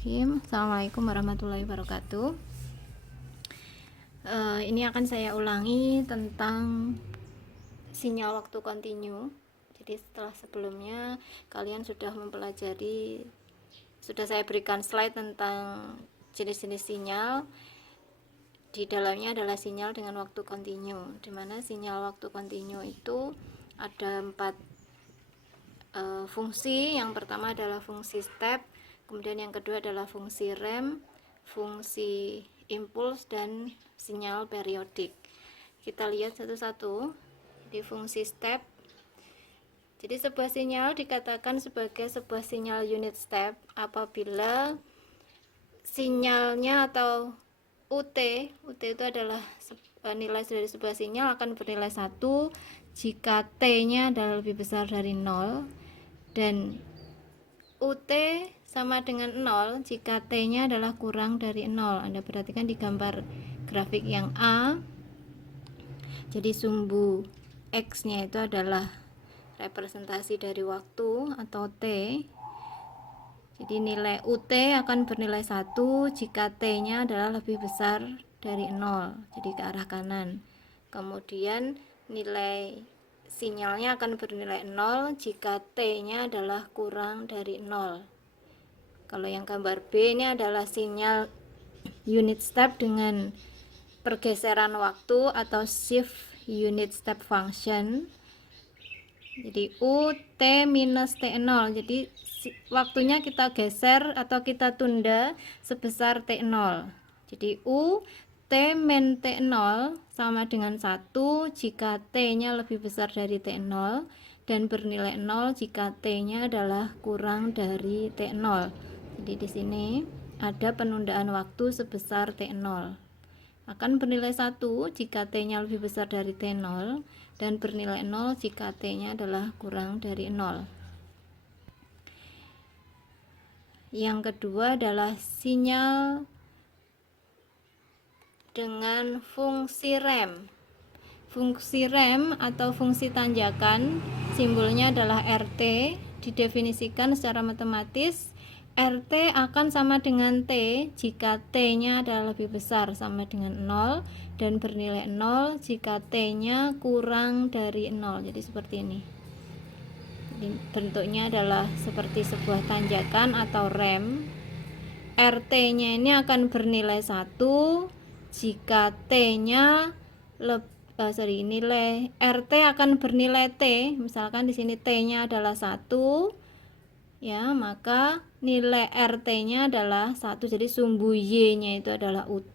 Bismillahirrahmanirrahim. Assalamualaikum warahmatullahi wabarakatuh. Ini akan saya ulangi tentang sinyal waktu kontinu. Jadi setelah sebelumnya kalian sudah mempelajari, sudah saya berikan slide tentang jenis-jenis sinyal. Di dalamnya adalah sinyal dengan waktu kontinu, di mana sinyal waktu kontinu itu ada 4 fungsi. Yang pertama adalah fungsi step, kemudian yang kedua adalah fungsi rem, fungsi impuls, dan sinyal periodik. Kita lihat satu-satu. Di fungsi step, jadi sebuah sinyal dikatakan sebagai sebuah sinyal unit step apabila sinyalnya atau UT itu adalah nilai dari sebuah sinyal akan bernilai 1 jika T-nya adalah lebih besar dari 0, dan UT sama dengan 0 jika T-nya adalah kurang dari 0. Anda perhatikan di gambar grafik yang A. Jadi sumbu X-nya itu adalah representasi dari waktu atau T. Jadi nilai UT akan bernilai 1 jika T-nya adalah lebih besar dari 0, jadi ke arah kanan. Kemudian nilai sinyalnya akan bernilai 0 jika T-nya adalah kurang dari 0. Kalau yang gambar B ini adalah sinyal unit step dengan pergeseran waktu atau shift unit step function. Jadi UT minus T0. Jadi waktunya kita geser atau kita tunda sebesar T0. Jadi U T min T0 sama dengan 1 jika T-nya lebih besar dari T0 dan bernilai 0 jika T-nya adalah kurang dari T0. Jadi di sini ada penundaan waktu sebesar T0. Akan bernilai 1 jika T-nya lebih besar dari T0 dan bernilai 0 jika T-nya adalah kurang dari 0. Yang kedua adalah sinyal dengan fungsi rem. Fungsi rem atau fungsi tanjakan simbolnya adalah RT. Didefinisikan secara matematis, RT akan sama dengan T jika T-nya adalah lebih besar sama dengan 0 dan bernilai 0 jika T-nya kurang dari 0. Jadi seperti ini. Bentuknya adalah seperti sebuah tanjakan atau rem. RT-nya ini akan bernilai 1 jika T-nya nilai RT akan bernilai T. Misalkan di sini T-nya adalah 1, ya, maka nilai RT-nya adalah 1. Jadi sumbu Y-nya itu adalah UT,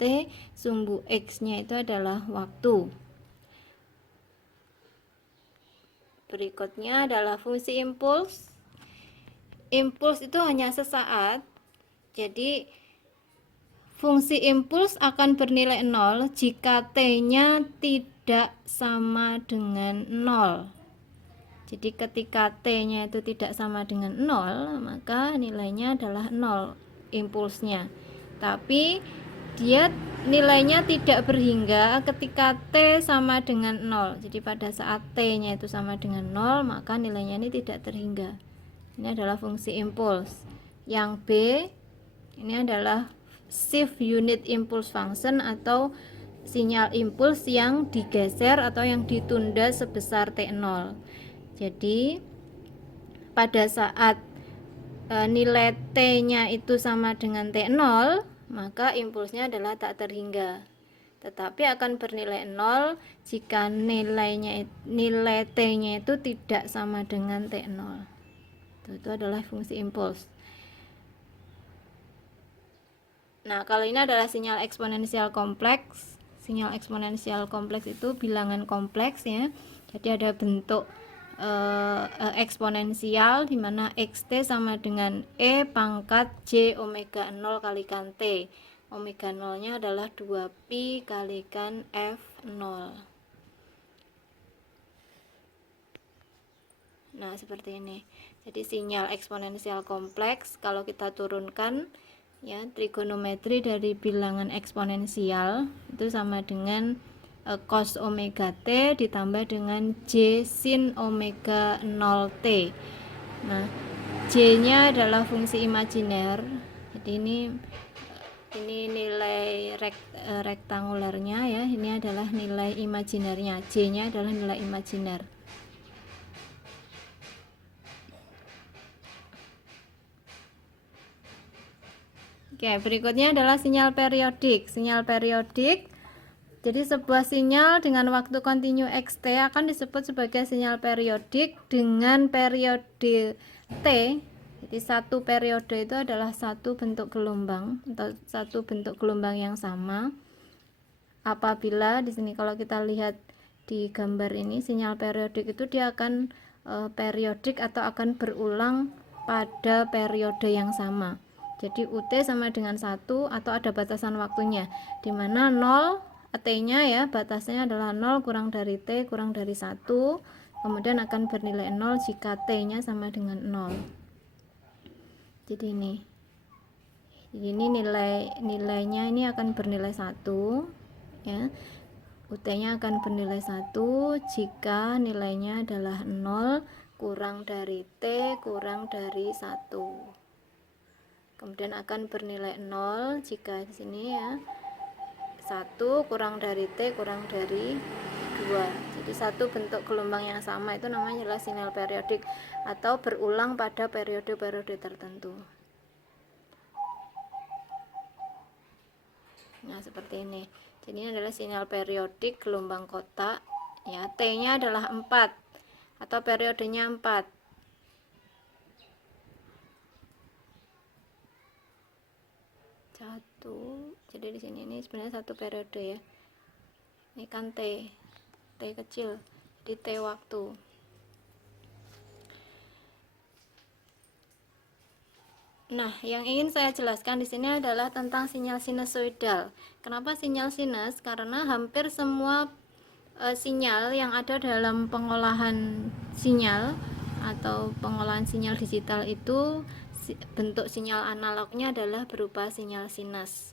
sumbu X-nya itu adalah waktu. Berikutnya adalah fungsi impuls. Impuls itu hanya sesaat. Jadi fungsi impuls akan bernilai 0 jika T-nya tidak sama dengan 0. Jadi ketika T-nya itu tidak sama dengan 0, maka nilainya adalah 0 impulsnya. Tapi dia nilainya tidak berhingga ketika T sama dengan 0. Jadi pada saat T-nya itu sama dengan 0, maka nilainya ini tidak terhingga. Ini adalah fungsi impuls. Yang B ini adalah shift unit impulse function atau sinyal impuls yang digeser atau yang ditunda sebesar T0. Jadi pada saat nilai T-nya itu sama dengan T0, maka impulsnya adalah tak terhingga. Tetapi akan bernilai 0 jika nilai T-nya itu tidak sama dengan T0. Itu adalah fungsi impuls. Nah, kalau ini adalah sinyal eksponensial kompleks. Sinyal eksponensial kompleks itu bilangan kompleks, ya. Jadi ada bentuk eksponensial di mana xt sama dengan e pangkat j omega 0 kalikan t. Omega 0 nya adalah 2pi kalikan f0. Nah, seperti ini. Jadi sinyal eksponensial kompleks kalau kita turunkan, ya, trigonometri dari bilangan eksponensial itu sama dengan cos omega t ditambah dengan j sin omega 0 t. Nah, j nya adalah fungsi imajiner, Jadi ini nilai rektangulernya ya, ini adalah nilai imajinernya, J nya adalah nilai imajiner. Oke, berikutnya adalah sinyal periodik. Sinyal periodik, jadi sebuah sinyal dengan waktu kontinu xt akan disebut sebagai sinyal periodik dengan periode T. Jadi satu periode itu adalah satu bentuk gelombang atau satu bentuk gelombang yang sama. Apabila di sini kalau kita lihat di gambar ini, sinyal periodik itu dia akan periodik atau akan berulang pada periode yang sama. Jadi UT sama dengan 1 atau ada batasan waktunya, di mana 0 T-nya ya, batasnya adalah 0 kurang dari T kurang dari 1, kemudian akan bernilai 0 jika T-nya sama dengan 0. Jadi ini nilainya ini akan bernilai 1 ya. UT-nya akan bernilai 1 jika nilainya adalah 0 kurang dari T kurang dari 1. Kemudian akan bernilai 0 jika di sini ya 1 kurang dari T kurang dari 2. Jadi satu bentuk gelombang yang sama itu namanya adalah sinyal periodik atau berulang pada periode-periode tertentu. Nah, seperti ini. Jadi ini adalah sinyal periodik gelombang kotak ya, T-nya adalah 4 atau periodenya 4. Jadi di sini ini sebenarnya satu periode ya. Ini kan T kecil, jadi T waktu. Nah, yang ingin saya jelaskan di sini adalah tentang sinyal sinusoidal. Kenapa sinyal sinus? Karena hampir semua sinyal yang ada dalam pengolahan sinyal atau pengolahan sinyal digital itu bentuk sinyal analognya adalah berupa sinyal sinus.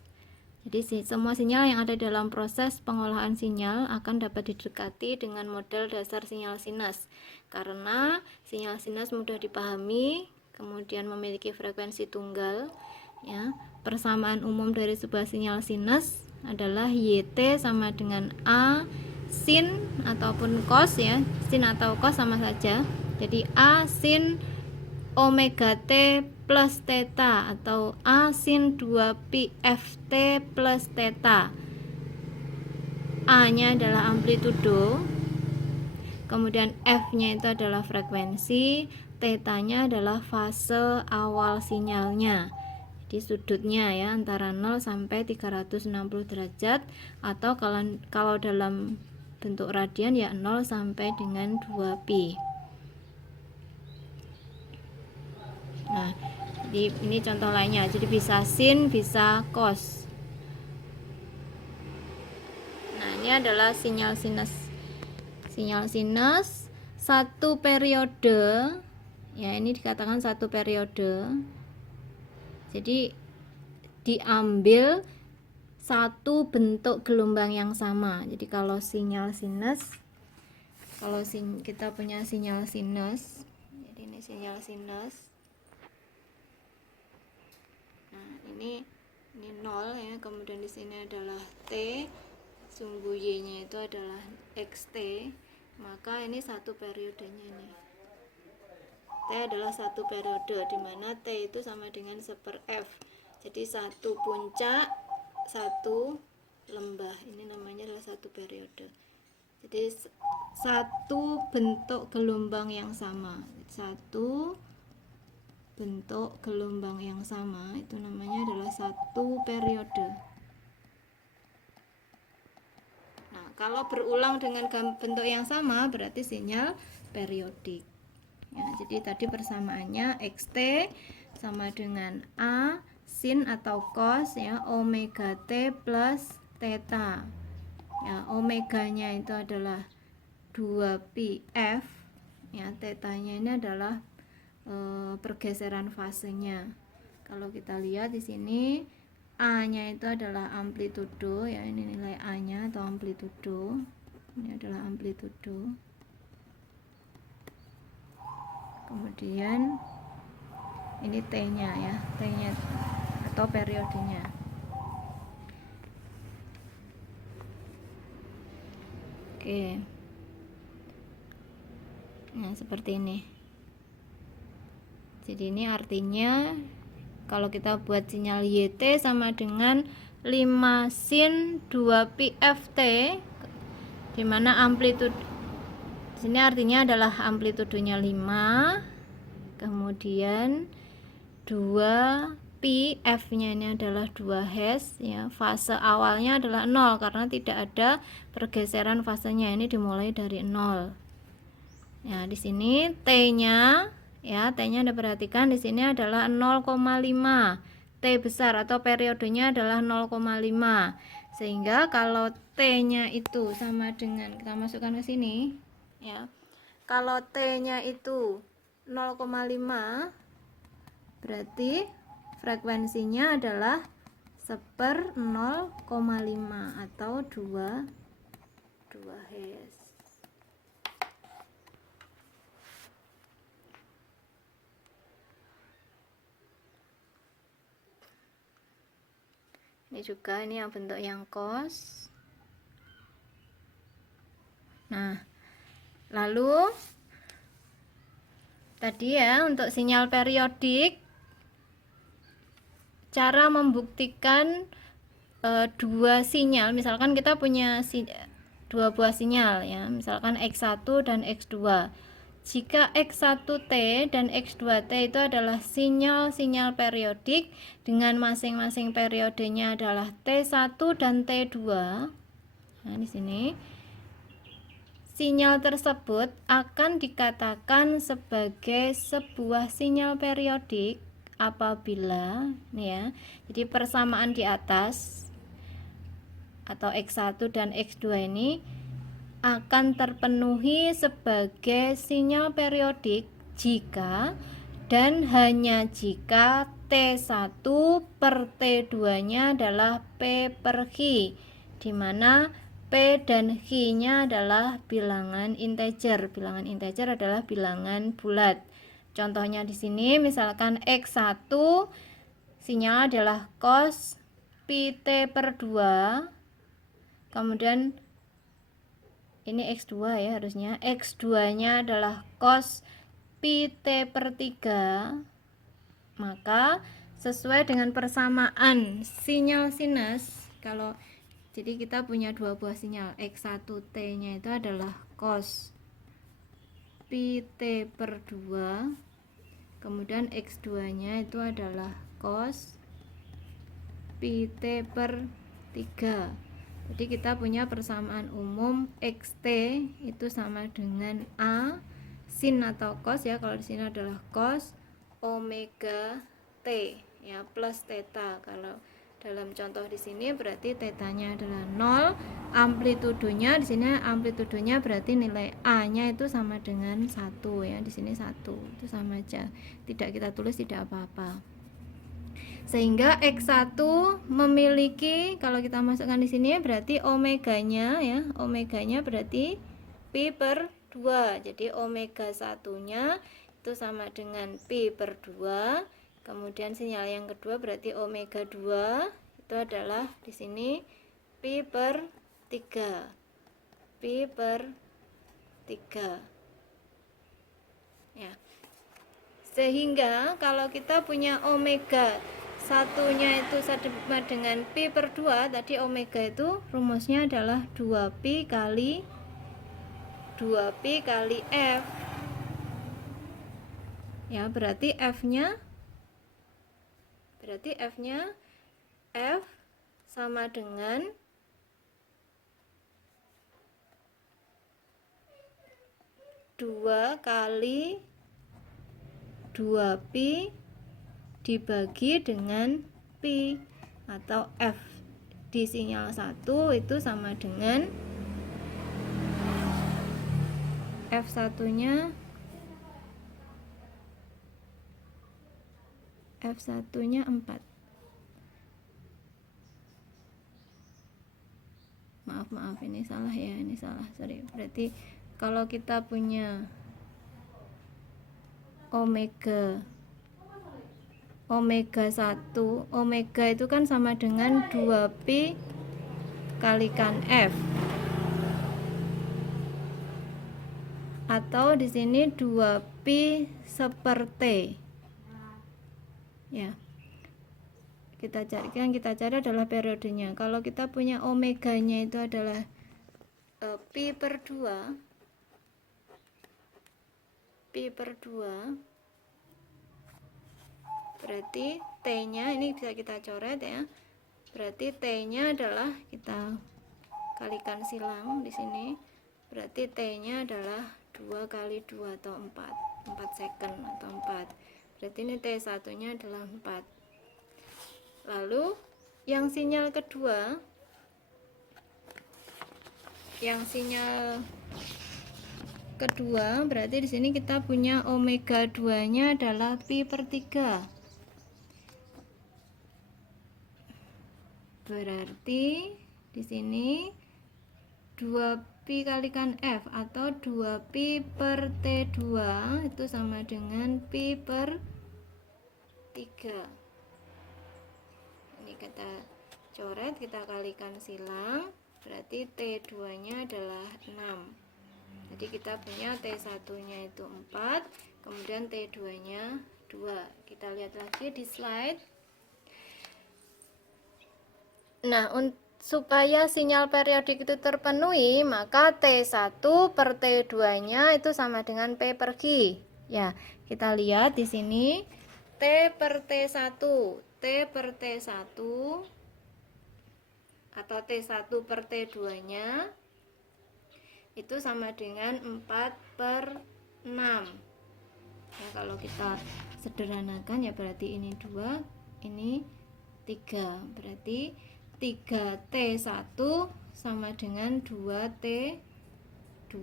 Jadi semua sinyal yang ada dalam proses pengolahan sinyal akan dapat didekati dengan model dasar sinyal sinus karena sinyal sinus mudah dipahami, kemudian memiliki frekuensi tunggal ya. Persamaan umum dari sebuah sinyal sinus adalah YT sama dengan A sin ataupun cos ya. Sin atau cos sama saja. Jadi A sin omega T plus theta atau A sin 2pi Ft plus theta. A nya adalah amplitudo, kemudian F nya itu adalah frekuensi, theta nya adalah fase awal sinyalnya. Jadi sudutnya ya antara 0 sampai 360 derajat atau kalau dalam bentuk radian ya 0 sampai dengan 2pi. Nah, jadi ini contoh lainnya. Jadi bisa sin, bisa cos. Nah, ini adalah sinyal sinus. Sinyal sinus satu periode. Ya, ini dikatakan satu periode. Jadi diambil satu bentuk gelombang yang sama. Jadi kalau sinyal sinus, kalau kita punya sinyal sinus, jadi ini sinyal sinus. Nah, ini 0 ya, kemudian di sini adalah T, sumbu Y-nya itu adalah XT, maka ini satu periodenya nih. T adalah satu periode, di mana T itu sama dengan 1/F. Jadi satu puncak, satu lembah. Ini namanya adalah satu periode. Jadi satu bentuk gelombang yang sama. Satu bentuk gelombang yang sama itu namanya adalah satu periode. Nah, kalau berulang dengan bentuk yang sama berarti sinyal periodik. Ya, jadi tadi persamaannya XT sama dengan A sin atau cos ya omega T plus theta. Ya, omeganya itu adalah 2pi F. Ya, theta-nya ini adalah pergeseran fasenya. Kalau kita lihat di sini A-nya itu adalah amplitudo ya, ini nilai A-nya atau amplitudo. Ini adalah amplitudo. Kemudian ini T-nya ya, T-nya atau periodenya. Oke. Nah, seperti ini. Jadi ini artinya kalau kita buat sinyal YT sama dengan 5 sin 2 pi ft, di mana amplitude di sini artinya adalah amplitudenya 5, kemudian 2 pi, f-nya ini adalah 2 Hz ya. Fase awalnya adalah 0 karena tidak ada pergeseran fasenya, ini dimulai dari 0. Ya, di sini T-nya ya, T-nya Anda perhatikan di sini adalah 0,5. T besar atau periodenya adalah 0,5. Sehingga kalau T-nya itu sama dengan, kita masukkan ke sini ya. Kalau T-nya itu 0,5 berarti frekuensinya adalah 1/0,5 atau 2 Hz. Ini juga ini yang bentuk yang cos. Nah, lalu tadi ya untuk sinyal periodik, cara membuktikan dua sinyal, misalkan kita punya dua buah sinyal ya, misalkan X1 dan X2. Jika X1T dan X2T itu adalah sinyal-sinyal periodik dengan masing-masing periodenya adalah T1 dan T2. Nah, di sini sinyal tersebut akan dikatakan sebagai sebuah sinyal periodik apabila nih ya. Jadi persamaan di atas atau X1 dan X2 ini akan terpenuhi sebagai sinyal periodik jika dan hanya jika T1 per T2 nya adalah P per Q, di mana P dan Q nya adalah bilangan integer. Bilangan integer adalah bilangan bulat. Contohnya di sini misalkan X1 sinyal adalah cos pt per 2, kemudian ini X2 ya, harusnya X2 nya adalah cos pi T per 3, maka sesuai dengan persamaan sinyal sinus, kalau jadi kita punya dua buah sinyal, X1T nya itu adalah cos pi T per 2, kemudian X2 nya itu adalah cos pi T per 3. Jadi kita punya persamaan umum XT itu sama dengan A sin atau cos ya, kalau di sini adalah cos omega T ya plus theta. Kalau dalam contoh di sini berarti tetanya adalah 0, amplitudenya di sini amplitudenya berarti nilai A-nya itu sama dengan 1 ya. Di sini 1. Itu sama aja. Tidak kita tulis tidak apa-apa. Sehingga X1 memiliki, kalau kita masukkan di sini berarti omeganya ya, omeganya berarti pi per 2. Jadi omega 1-nya itu sama dengan pi per 2. Kemudian sinyal yang kedua berarti omega 2 itu adalah di sini pi per 3. Pi per 3. Ya. Sehingga kalau kita punya omega satunya itu sama dengan pi per 2, tadi omega itu rumusnya adalah 2pi kali F ya, berarti F sama dengan 2 kali 2pi dibagi dengan pi, atau F di sinyal 1 itu sama dengan F1-nya 4. Maaf ini salah ya, ini salah, sorry. Berarti kalau kita punya omega omega 1. Omega itu kan sama dengan 2pi kalikan F. Atau di sini 2pi seper T. Ya. Kita cari adalah periodenya. Kalau kita punya omeganya itu adalah pi per 2. Pi per 2. Berarti T-nya ini bisa kita coret ya. Berarti T-nya adalah kita kalikan silang di sini. Berarti T-nya adalah 2 kali 2 atau 4 second atau 4. Berarti ini T1-nya adalah 4. Lalu yang sinyal kedua, berarti di sini kita punya omega 2-nya adalah pi per 3. Berarti di sini 2pi kalikan F atau 2pi per T2 itu sama dengan pi per 3. Ini kita coret, kita kalikan silang, berarti T2-nya adalah 6. Jadi kita punya T1-nya itu 4, kemudian T2-nya 2. Kita lihat lagi di slide. Nah, supaya sinyal periodik itu terpenuhi, maka T1 per T2-nya itu sama dengan P per Q. Ya, kita lihat di sini T per T1 atau T1 per T2-nya itu sama dengan 4 per 6. Ya, kalau kita sederhanakan ya berarti ini 2, ini 3. Berarti 3T1 sama dengan 2T2.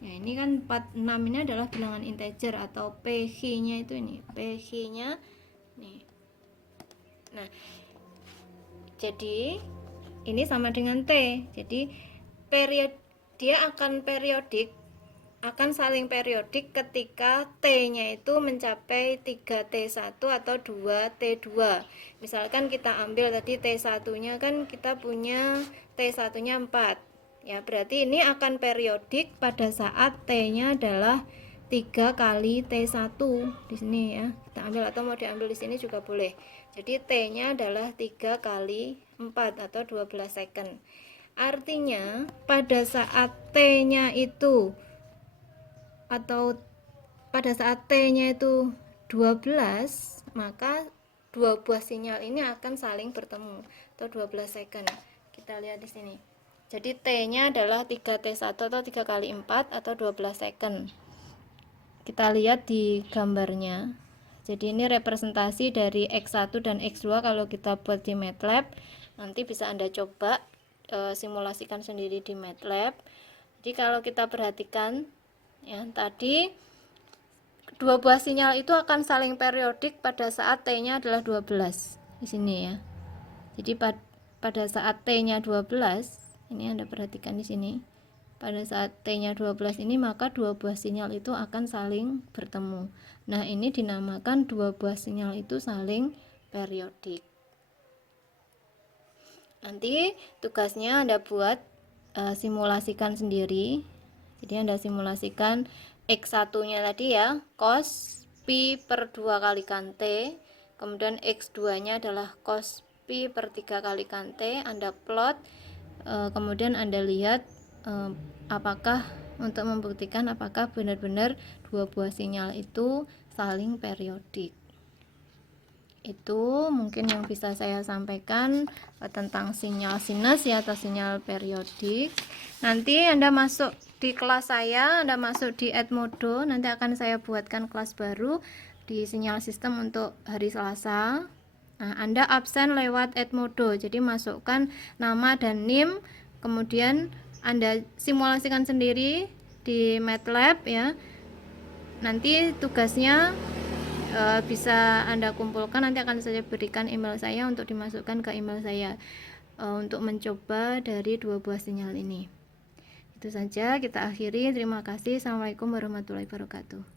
Ya, ini kan 6 ini adalah bilangan integer atau PH-nya itu ini. PH-nya nih. Nah, jadi ini sama dengan T. Jadi dia akan saling periodik ketika T-nya itu mencapai 3T1 atau 2T2. Misalkan kita ambil tadi T1-nya kan kita punya T1-nya 4. Ya, berarti ini akan periodik pada saat T-nya adalah 3 kali T1 di sini ya. Kita ambil atau mau diambil di sini juga boleh. Jadi T-nya adalah 3 kali 4 atau 12 second. Artinya pada saat T-nya itu T-nya itu 12, maka dua buah sinyal ini akan saling bertemu atau 12 second. Kita lihat di sini. Jadi T-nya adalah 3T1 atau 3 kali 4 atau 12 second. Kita lihat di gambarnya. Jadi ini representasi dari X1 dan X2 kalau kita buat di MATLAB. Nanti bisa Anda coba simulasikan sendiri di MATLAB. Jadi kalau kita perhatikan ya, tadi dua buah sinyal itu akan saling periodik pada saat T-nya adalah 12 di sini ya. Jadi pada saat T-nya 12, ini Anda perhatikan di sini. Pada saat T-nya 12 ini maka dua buah sinyal itu akan saling bertemu. Nah, ini dinamakan dua buah sinyal itu saling periodik. Nanti tugasnya Anda buat simulasikan sendiri. Jadi Anda simulasikan X1-nya tadi ya, cos pi per 2 kalikan T, kemudian X2-nya adalah cos pi per 3 kalikan T. Anda plot, kemudian Anda lihat apakah untuk membuktikan apakah benar-benar dua buah sinyal itu saling periodik. Itu mungkin yang bisa saya sampaikan tentang sinyal sinus ya, atau sinyal periodik. Nanti Anda masuk di kelas saya, Anda masuk di Edmodo, nanti akan saya buatkan kelas baru di sinyal sistem untuk hari Selasa. Nah, Anda absen lewat Edmodo, jadi masukkan nama dan NIM, kemudian Anda simulasikan sendiri di MATLAB ya. Nanti tugasnya bisa Anda kumpulkan, nanti akan saya berikan email saya untuk dimasukkan ke email saya untuk mencoba dari dua buah sinyal ini. Itu saja, kita akhiri. Terima kasih. Assalamualaikum warahmatullahi wabarakatuh.